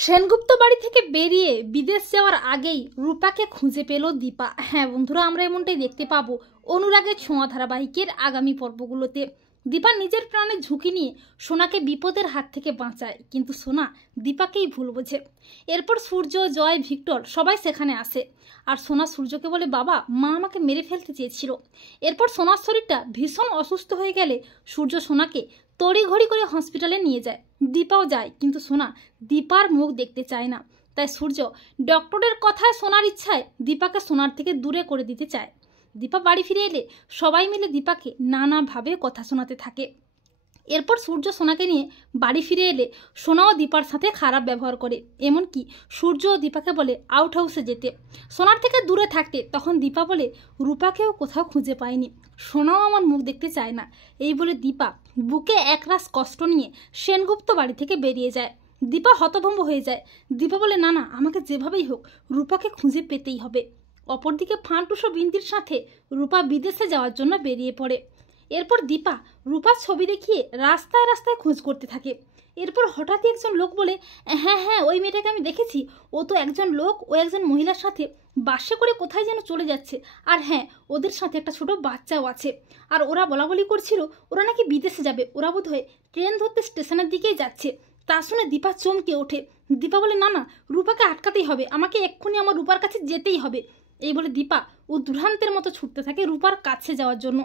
সেনগুপ্ত বাড়ি থেকে বেরিয়ে বিদেশ যাওয়ার আগেই রূপাকে খুঁজে পেল দীপা। হ্যাঁ বন্ধুরা, আমরা এমনটাই দেখতে পাবো অনুরাগের ছোঁয়া ধারাবাহিকের আগামী পর্বগুলোতে। দীপা নিজের প্রাণে ঝুঁকি নিয়ে সোনাকে বিপদের হাত থেকে বাঁচায়, কিন্তু সোনা দীপাকেই ভুল বোঝে। এরপর সূর্য, জয়, ভিক্টর সবাই সেখানে আসে, আর সোনা সূর্যকে বলে, বাবা, মা আমাকে মেরে ফেলতে চেয়েছিল। এরপর সোনার শরীরটা ভীষণ অসুস্থ হয়ে গেলে সূর্য সোনাকে তড়িঘড়ি করে হসপিটালে নিয়ে যায়। দীপাও যায়, কিন্তু সোনা দীপার মুখ দেখতে চায় না। তাই সূর্য ডক্টরের কথায়, সোনার ইচ্ছায় দীপাকে সোনার থেকে দূরে করে দিতে চায়। দীপা বাড়ি ফিরে এলে সবাই মিলে দীপাকে নানাভাবে কথা শোনাতে থাকে। এরপর সূর্য সোনাকে নিয়ে বাড়ি ফিরে এলে সোনাও দীপার সাথে খারাপ ব্যবহার করে, এমনকি সূর্য ও দীপাকে বলে আউট হাউসে যেতে, সোনার থেকে দূরে থাকতে। তখন দীপা বলে, রূপাকেও কোথাও খুঁজে পায়নি, সোনাও আমার মুখ দেখতে চায় না। এই বলে দীপা বুকে একরাশ কষ্ট নিয়ে সেনগুপ্ত বাড়ি থেকে বেরিয়ে যায়। দীপা হতভম্ব হয়ে যায়। দীপা বলে, না না, আমাকে যেভাবেই হোক রূপাকে খুঁজে পেতেই হবে। অপরদিকে ফান্টুস ও বিন্দির সাথে রূপা বিদেশে যাওয়ার জন্য বেরিয়ে পড়ে। এরপর দীপা রূপার ছবি দেখিয়ে রাস্তায় রাস্তায় খোঁজ করতে থাকে। এরপর হঠাৎই একজন লোক বলে, হ্যাঁ হ্যাঁ, ওই মেয়েটাকে আমি দেখেছি, ও তো একজন লোক, ও একজন মহিলার সাথে বাসে করে কোথায় যেন চলে যাচ্ছে, আর হ্যাঁ, ওদের সাথে একটা ছোট বাচ্চাও আছে। আর ওরা বলা বলি করছিল ওরা নাকি বিদেশে যাবে, ওরা বোধহয় ট্রেন ধরতে স্টেশনের দিকেই যাচ্ছে। তা শুনে দীপা চমকে ওঠে। দীপা বলে, না না, রূপাকে আটকাতেই হবে, আমাকে এক্ষুনি আমার রূপার কাছে যেতেই হবে। এই বলে দীপা উদ্ভ্রান্তের মতো ছুটতে থাকে রূপার কাছে যাওয়ার জন্য।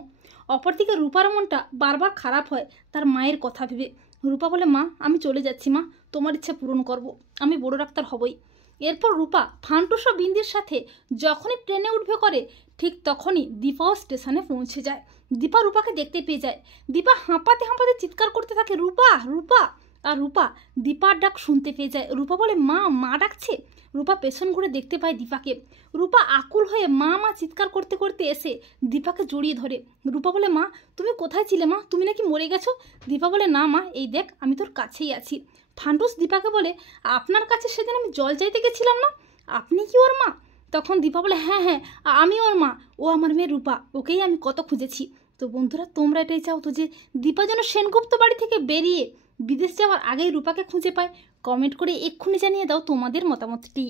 অপরদিকে রূপার মনটা বারবার খারাপ হয় তার মায়ের কথা ভেবে। রূপা বলে, মা, আমি চলে যাচ্ছি, মা, তোমার ইচ্ছা পূরণ করব, আমি বড় ডাক্তার হবই। এরপর রূপা ফান্টুস ও বিন্দির সাথে যখনই ট্রেনে উঠবে করে, ঠিক তখনই দীপাও স্টেশনে পৌঁছে যায়। দীপা রূপাকে দেখতে পেয়ে যায়। দীপা হাঁপাতে হাঁপাতে চিৎকার করতে থাকে, রূপা, রূপা। আর রূপা দীপার ডাক শুনতে পেয়ে যায়। রূপা বলে, মা, মা ডাকছে। রূপা পেছন ঘুরে দেখতে পায় দীপাকে। রূপা আকুল হয়ে মা মা চিৎকার করতে করতে এসে দীপাকে জড়িয়ে ধরে। রূপা বলে, মা, তুমি কোথায় ছিলে মা, তুমি নাকি মরে গেছো? দীপা বলে, না মা, এই দেখ, আমি তোর কাছেই আছি। ফান্টুস দীপাকে বলে, আপনার কাছে সেদিন আমি জল চাইতে গেছিলাম না, আপনি কি ওর মা? তখন দীপা বলে, হ্যাঁ হ্যাঁ, আমি ওর মা, ও আমার মেয়ে রূপা, ওকেই আমি কত খুঁজেছি। তো বন্ধুরা, তোমরা এটাই চাও তো যে দীপা যেন সেনগুপ্ত বাড়ি থেকে বেরিয়ে বিদেশ যাওয়ার আগেই রূপাকে খুঁজে পায়? কমেন্ট করে এক্ষুনি জানিয়ে দাও তোমাদের মতামতটি।